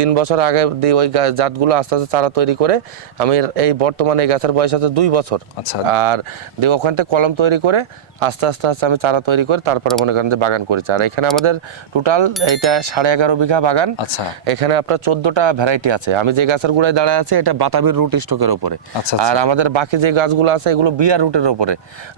তিন বছর আগে দিয়ে ওই জাতগুলো আস্তে আস্তে চারা তৈরি করে আমি এই বর্তমানে এই গাছের বয়স আছে দুই বছর। আচ্ছা। আর দিয়ে ওখান থেকে কলম তৈরি করে আস্তে আস্তে আস্তে আমি চারা তৈরি করে তারপরে মনে করেন যে বাগান করেছি। আর এখানে আমাদের টোটাল এইটা সাড়ে এগারো বিঘা বাগান। আচ্ছা। এখানে আপনার চোদ্দটা ভ্যারাইটি আছে। আমি যে গাছের গোড়ায় দাঁড়ায় আছে এটা বাতাবির রুট স্টকের উপরে। আচ্ছা, আর আমাদের বাকি যে গাছগুলো আছে এগুলো বিয়ার রুটের উপরে।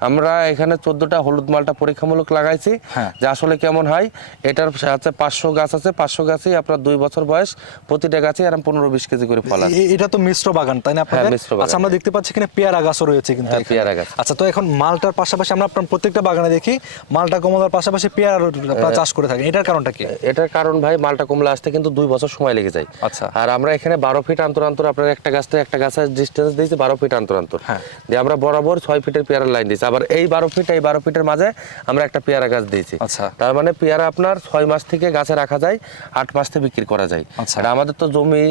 আমরা এখানে চোদ্দটা হলুদ মালটা পরীক্ষামূলক লাগাইছি। হ্যাঁ। যে আসলে কেমন হয় এটার আছে পাঁচশো গাছ আছে। পাঁচশো গাছই আপনার দুই বছর বয়স। প্রতিটা গাছে এরকম পনেরো বিশ কেজি করে ফল আছে এটা তো মিশ্র বাগান তাই না আপনাদের হ্যাঁ। আচ্ছা আমরা দেখতে পাচ্ছি এখানে পেয়ারা গাছও রয়েছে কিন্তু হ্যাঁ, পেয়ারা গাছ। আচ্ছা তো এখন মালটার পাশাপাশি আমরা আপনার প্রত্যেকটা বাগানে দেখি মালটা কমলার পাশাপাশি পেয়ারা আপনারা চাষ করে থাকেন এটার কারণটা কি এটার কারণ ভাই মালটা কমলা আসতে কিন্তু দুই বছর সময় লেগে যায় আচ্ছা। আর আমরা এখানে বারো ফিট অন্তর অন্তর আপনার একটা গাছ থেকে একটা গাছের ডিস্টেন্স দিয়েছি বারো ফিট অন্তর অন্তর হ্যাঁ। দিয়ে আমরা বরাবর ছয় ফিটের পেয়ারা লাইন দিয়েছি আবার এই বারো ফিট এই বারো ফিটের মাঝে আমরা একটা পেয়ারা গাছ দিয়েছি আচ্ছা। তার মানে পেয়ারা আপনার ছয় মাস থেকে গাছে রাখা যায় আট মাস থেকে বিক্রি করা যায় আর আমাদের তো জমি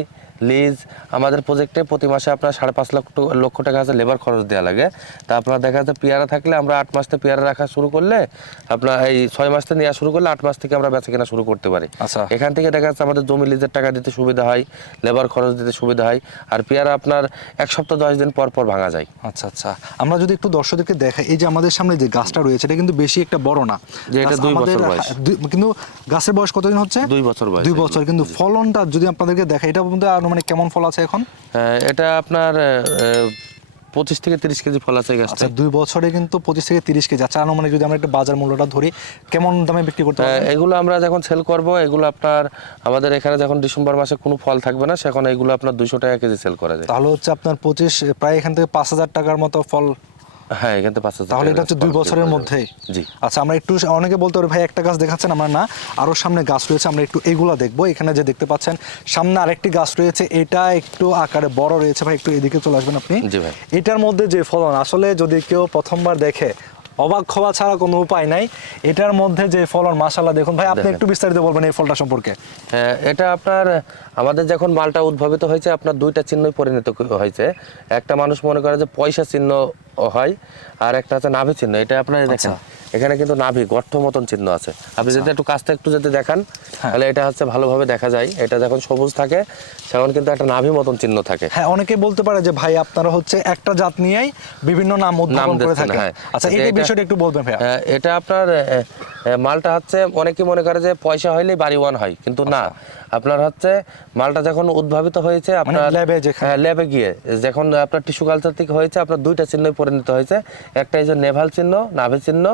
লিজ আমাদের প্রজেক্টে প্রতি মাসে আপনার সাড়ে পাঁচ লক্ষ লক্ষ টাকা আছে লেবার খরচ দেওয়া লাগে। তা আপনার দেখা যাচ্ছে পেয়ারা থাকলে আমরা আট মাস থেকে পেয়ারা রাখা শুরু করলে আপনার এই ছয় মাস থেকে নেওয়া শুরু করলে আট মাস থেকে আমরা বেচা কেনা শুরু করতে পারি। আচ্ছা। এখান থেকে দেখা যাচ্ছে আমাদের জমি লিজের টাকা দিতে সুবিধা হয় লেবার খরচ দিতে সুবিধা হয় আর পেয়ারা আপনার এক সপ্তাহ দশ দিন পর পর ভাঙা যায়। আচ্ছা আচ্ছা। আমরা যদি একটু দর্শকদেরকে দেখাই এই যে আমাদের সামনে যে গাছটা রয়েছে এটা কিন্তু বেশি একটা বড় না। যে এটা দুই বছর বয়স। কিন্তু গাছের বয়স কতদিন হচ্ছে? দুই বছর বয়স। দুই বছর। কিন্তু ফলনটা যদি আপনাদেরকে দেখাই এটা মধ্যে আনুমানিক কেমন ফল আছে এখন? হ্যাঁ, এটা আপনার পঁচিশ থেকে তিরিশ কেজি ফল আছে গাছটা আচ্ছা দুই বছরে কিন্তু পঁচিশ থেকে তিরিশ কেজি। আচ্ছা আনুমানিক যদি আমরা একটা বাজার মূল্যটা ধরি কেমন দামে বিক্রি করতে হবে এগুলো আমরা যখন সেল করব এগুলো আপনার আমাদের এখানে যখন ডিসেম্বর মাসে কোনো ফল থাকবে না সেখন এগুলো আপনার দুশো টাকা কেজি সেল করা যায়। তাহলে হচ্ছে আপনার পঁচিশ প্রায় এখান থেকে পাঁচ হাজার টাকার মতো ফল হ্যাঁ এখান থেকে পাঁচ হাজার তাহলে এটা হচ্ছে দুই বছরের মধ্যে। জি। আচ্ছা আমরা একটু অনেকে বলতে পারি ভাই একটা গাছ দেখাচ্ছেন? আমরা না। আরও সামনে গাছ রয়েছে আমরা একটু এগুলা দেখব। এখানে যে দেখতে পাচ্ছেন সামনে আরেকটি গাছ রয়েছে। এটা একটু আকারে বড় রয়েছে। ভাই একটু এদিকে চলে আসবেন আপনি। জি ভাই। এটার মধ্যে যে ফলন আসলে যদি কেউ প্রথমবার দেখে অবাক হওয়া ছাড়া কোনো উপায় নাই। এটার মধ্যে যে ফলন মাশাল্লাহ দেখুন ভাই আপনি একটু বিস্তারিত বলবেন এই ফলটা সম্পর্কে। হ্যাঁ, এটা আপনার আমাদের যখন মালটা উদ্ভাবিত হয়েছে আপনার দুইটা চিহ্নই পরিণত হয়েছে। একটা মানুষ মনে করে যে পয়সা চিহ্ন হয় আর একটা হচ্ছে নাভি চিহ্ন। এটা আপনার দেখেন। আচ্ছা। এখানে কিন্তু নাভি গর্থ মতন চিহ্ন আছে। আপনি যদি একটু কাছটা একটু যদি দেখান হ্যাঁ। তাহলে এটা হচ্ছে ভালোভাবে দেখা যায়। এটা যখন সবুজ থাকে তখন কিন্তু একটা নাভি মতন চিহ্ন থাকে। হ্যাঁ অনেকে বলতে পারে যে ভাই আপনারা হচ্ছে একটা জাত নিয়েই বিভিন্ন নাম উদ্ভাবন করে থাকেন। হ্যাঁ। আচ্ছা আচ্ছা, এই বিষয়টা একটু বলবেন ভাইয়া। হ্যাঁ, এটা আপনার মালটা হচ্ছে অনেকে মনে করে যে পয়সা হইলেই বাড়ি ওয়ান হয় কিন্তু না। আপনার হচ্ছে মালটা যখন উদ্ভাবিত হয়েছে আপনার ল্যাবে ল্যাবে গিয়ে যখন আপনার টিস্যু কালচার থেকে হয়েছে আপনার দুইটা চিহ্নই পরিণত হয়েছে। একটা হচ্ছে নেভাল চিহ্ন নাভি চিহ্ন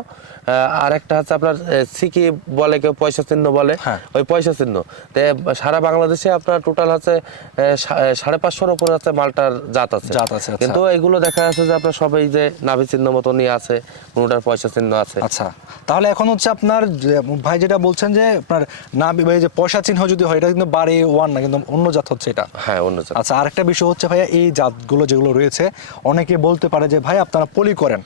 আর একটা হচ্ছে আপনার সিকি বলে কেউ পয়সা চিহ্ন বলে হ্যাঁ। ওই পয়সা চিহ্ন। তে সারা বাংলাদেশে আপনার টোটাল হচ্ছে সাড়ে পাঁচশোর উপরে হচ্ছে মালটার জাত আছে। জাত আছে, আচ্ছা। কিন্তু এগুলো দেখা যাচ্ছে যে আপনার সবাই যে নাভি চিহ্ন মতনই আছে কোনোটার পয়সা চিহ্ন আছে। আচ্ছা। তাহলে এখন হচ্ছে আপনার ভাই যেটা বলছেন যে আপনার না এই যে পয়সা চিহ্ন যদি হয় এটা কিন্তু বাড়ি ওয়ান না কিন্তু অন্য জাত হচ্ছে এটা। হ্যাঁ অন্য জাত। আচ্ছা আরেকটা বিষয় হচ্ছে ভাইয়া এই জাতগুলো যেগুলো রয়েছে অনেকে বলতে পারে যে ভাই আপনারা পলি করেন।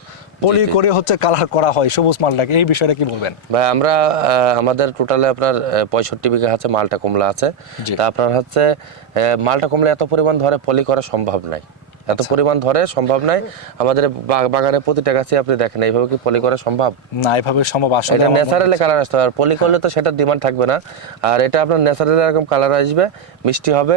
পলি করে হচ্ছে কালার করা হয় সবুজ মালটাকে এই বিষয়টা কি বলবেন? ভাই আমরা আমাদের টোটালে আপনার পঁয়ষট্টি বিঘা হচ্ছে মালটা কমলা আছে। তা আপনার হচ্ছে মালটা কমলা এত পরিমাণ ধরে পলি করা সম্ভব নাই। এত পরিমাণ ধরে সম্ভব নাই। আমাদের বাগানে প্রতিটা গাছে আপনি দেখেন এইভাবে কি পলি করা সম্ভব? না এইভাবে সম্ভব আসলে এটা ন্যাচারালি কালার আসতে হবে। আর পলি করলে তো সেটা ডিমান্ড থাকবে না। আর এটা আপনার ন্যাচারালি এরকম কালার আসবে মিষ্টি হবে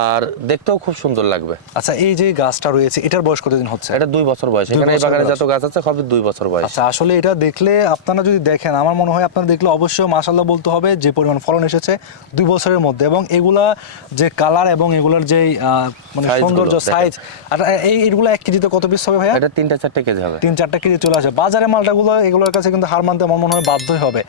আর দেখতেও খুব সুন্দর লাগবে। আচ্ছা এই যে গাছটা রয়েছে এটার বয়স কতদিন হচ্ছে? এটা দুই বছর বয়স। এখানে বাগানে যত গাছ আছে সবই দুই বছর বয়স। আচ্ছা আসলে এটা দেখলে আপনারা যদি দেখেন আমার মনে হয় আপনারা দেখলে অবশ্যই মাসাল্লাহ বলতে হবে যে পরিমাণ ফলন এসেছে দুই বছরের মধ্যে। এবং এগুলা যে কালার এবং এগুলার যে আহ, মানে সৌন্দর্য সাইজ আর এই এগুলো এক কেজিতে কত পিস হবে ভাইয়া? এটা তিনটা চারটে কেজি হবে। তিন চারটা কেজি চলে আসে। বাজারে মালটাগুলো এগুলোর কাছে কিন্তু হার মানতে আমার মনে হয় বাধ্যই হবে।